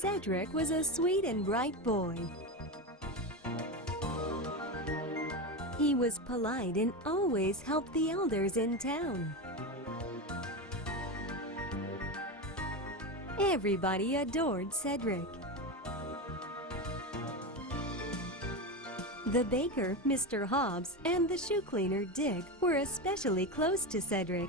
Cedric was a sweet and bright boy. He was polite and always helped the elders in town. Everybody adored Cedric. The baker, Mr. Hobbs, and the shoe cleaner, Dick, were especially close to Cedric.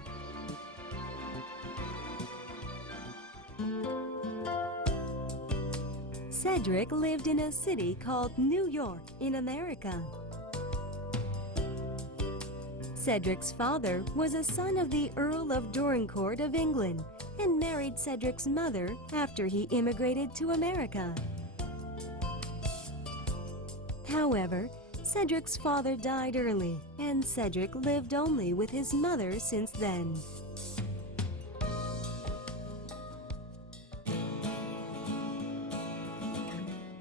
Cedric lived in a city called New York in America. Cedric's father was a son of the Earl of Dorincourt of England and married Cedric's mother after he immigrated to America. However, Cedric's father died early, and Cedric lived only with his mother since then.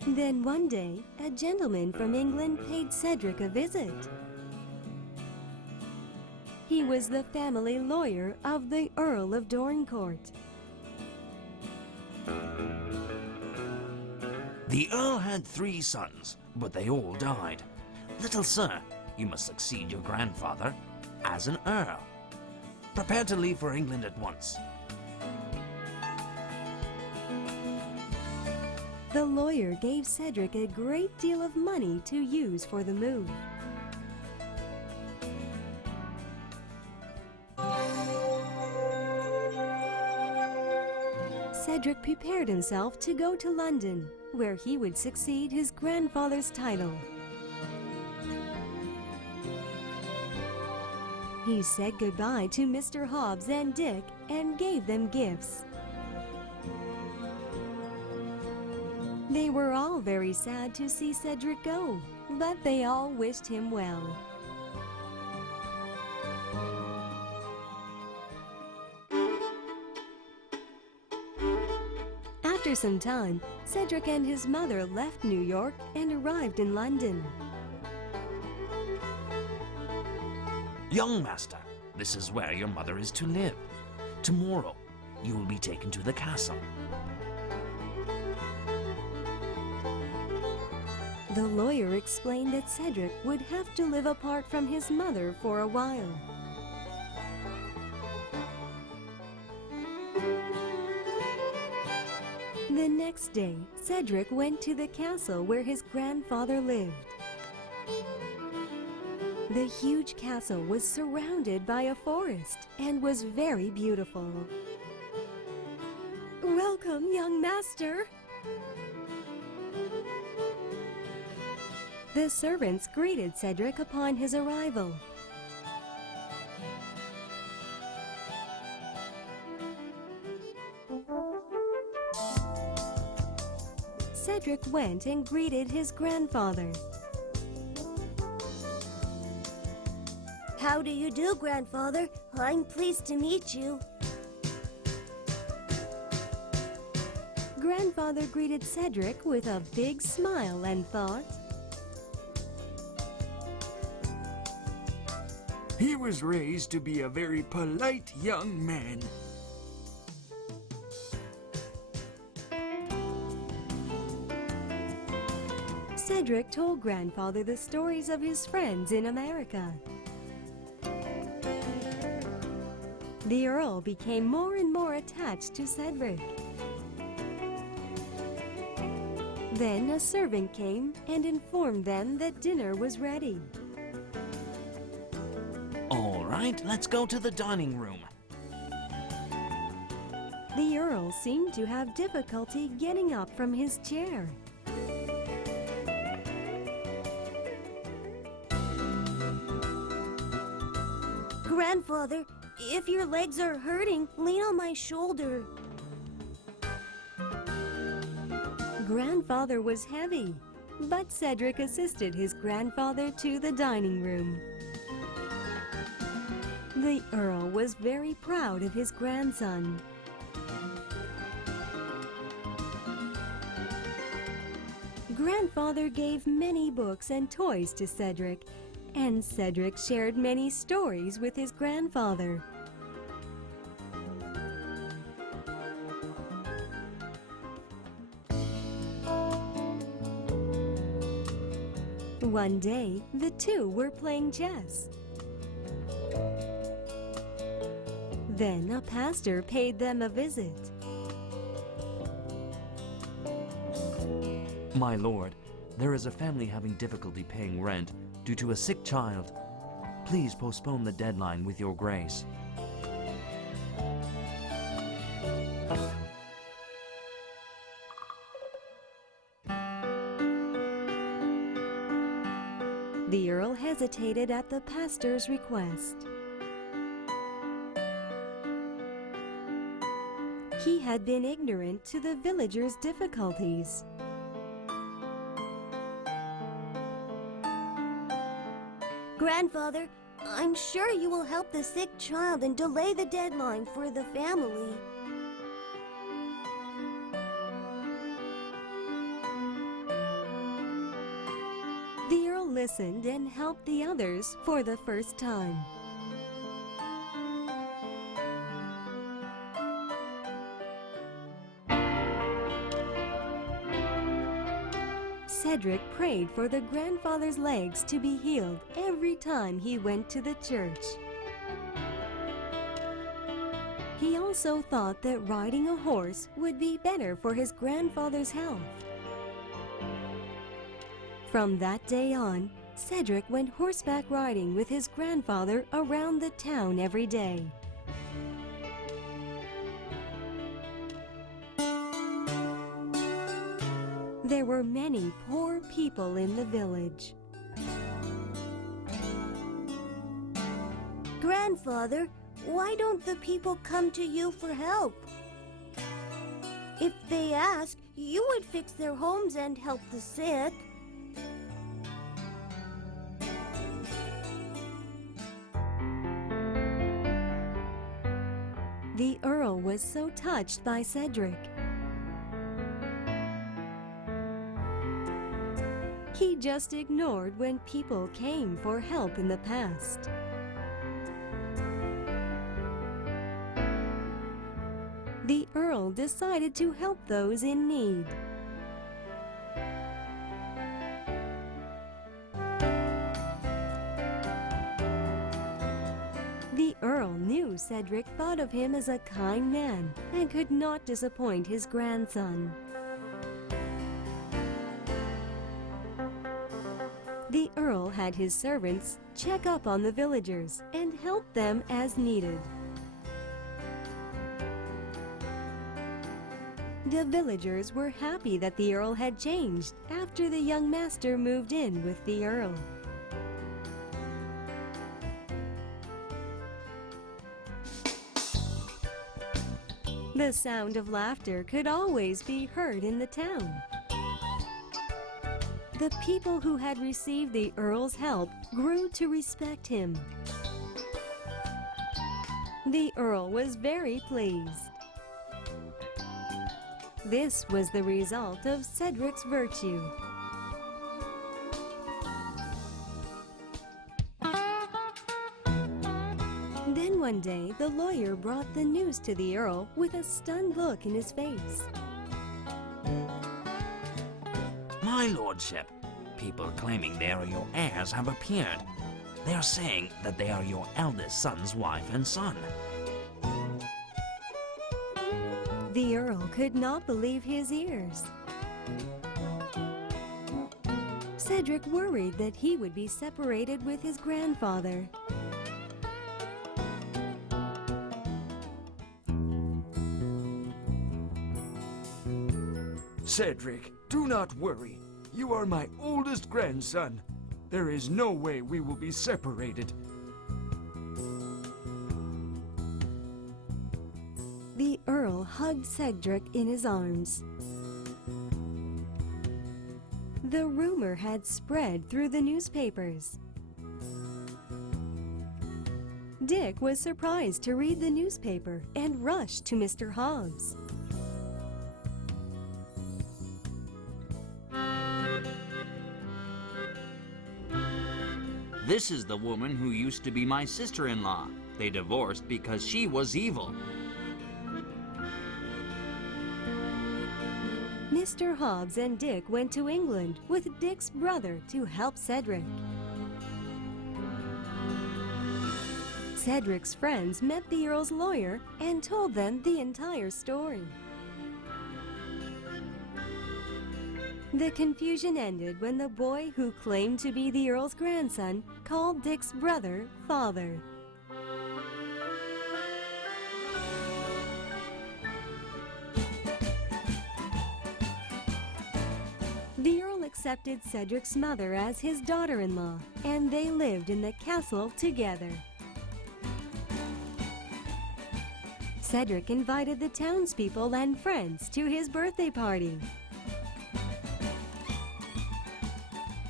Then one day, a gentleman from England paid Cedric a visit. He was the family lawyer of the Earl of Dorincourt. The Earl had 3 sons, but they all died. Little sir, you must succeed your grandfather as an Earl. Prepare to leave for England at once. The lawyer gave Cedric a great deal of money to use for the move. Cedric prepared himself to go to London, where he would succeed his grandfather's title. He said goodbye to Mr. Hobbs and Dick and gave them gifts. They were all very sad to see Cedric go, but they all wished him well. After some time, Cedric and his mother left New York and arrived in London. Young master, this is where your mother is to live. Tomorrow, you will be taken to the castle. The lawyer explained that Cedric would have to live apart from his mother for a while. The next day, Cedric went to the castle where his grandfather lived. The huge castle was surrounded by a forest and was very beautiful. "Welcome, young master!" The servants greeted Cedric upon his arrival. Cedric went and greeted his grandfather. How do you do, Grandfather? I'm pleased to meet you. Grandfather greeted Cedric with a big smile and thought, "He was raised to be a very polite young man." Cedric told Grandfather the stories of his friends in America. The Earl became more and more attached to Cedric. Then a servant came and informed them that dinner was ready. All right, let's go to the dining room. The Earl seemed to have difficulty getting up from his chair. Grandfather, if your legs are hurting, lean on my shoulder. Grandfather was heavy, but Cedric assisted his grandfather to the dining room. The Earl was very proud of his grandson. Grandfather gave many books and toys to Cedric, and Cedric shared many stories with his grandfather. One day, the two were playing chess. Then a pastor paid them a visit. My lord, there is a family having difficulty paying rent due to a sick child. Please postpone the deadline with your grace. The Earl hesitated at the pastor's request. He had been ignorant to the villagers' difficulties. Grandfather, I'm sure you will help the sick child and delay the deadline for the family. The Earl listened and helped the others for the first time. Cedric prayed for the grandfather's legs to be healed every time he went to the church. He also thought that riding a horse would be better for his grandfather's health. From that day on, Cedric went horseback riding with his grandfather around the town every day. There were many poor people in the village. Grandfather, why don't the people come to you for help? If they ask, you would fix their homes and help the sick. The Earl was so touched by Cedric. He just ignored when people came for help in the past. The Earl decided to help those in need. The Earl knew Cedric thought of him as a kind man and could not disappoint his grandson. The Earl had his servants check up on the villagers and help them as needed. The villagers were happy that the Earl had changed after the young master moved in with the Earl. The sound of laughter could always be heard in the town. The people who had received the Earl's help grew to respect him. The Earl was very pleased. This was the result of Cedric's virtue. Then one day, the lawyer brought the news to the Earl with a stunned look in his face. My lordship, people claiming they are your heirs have appeared. They are saying that they are your eldest son's wife and son. The Earl could not believe his ears. Cedric worried that he would be separated with his grandfather. Cedric, do not worry. You are my oldest grandson. There is no way we will be separated. The Earl hugged Cedric in his arms. The rumor had spread through the newspapers. Dick was surprised to read the newspaper and rushed to Mr. Hobbs. This is the woman who used to be my sister-in-law. They divorced because she was evil. Mr. Hobbs and Dick went to England with Dick's brother to help Cedric. Cedric's friends met the Earl's lawyer and told them the entire story. The confusion ended when the boy who claimed to be the Earl's grandson called Dick's brother father. The Earl accepted Cedric's mother as his daughter-in-law, and they lived in the castle together. Cedric invited the townspeople and friends to his birthday party.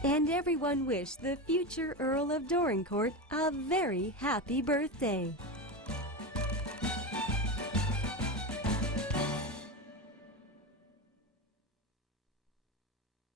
And everyone wished the future Earl of Dorincourt a very happy birthday.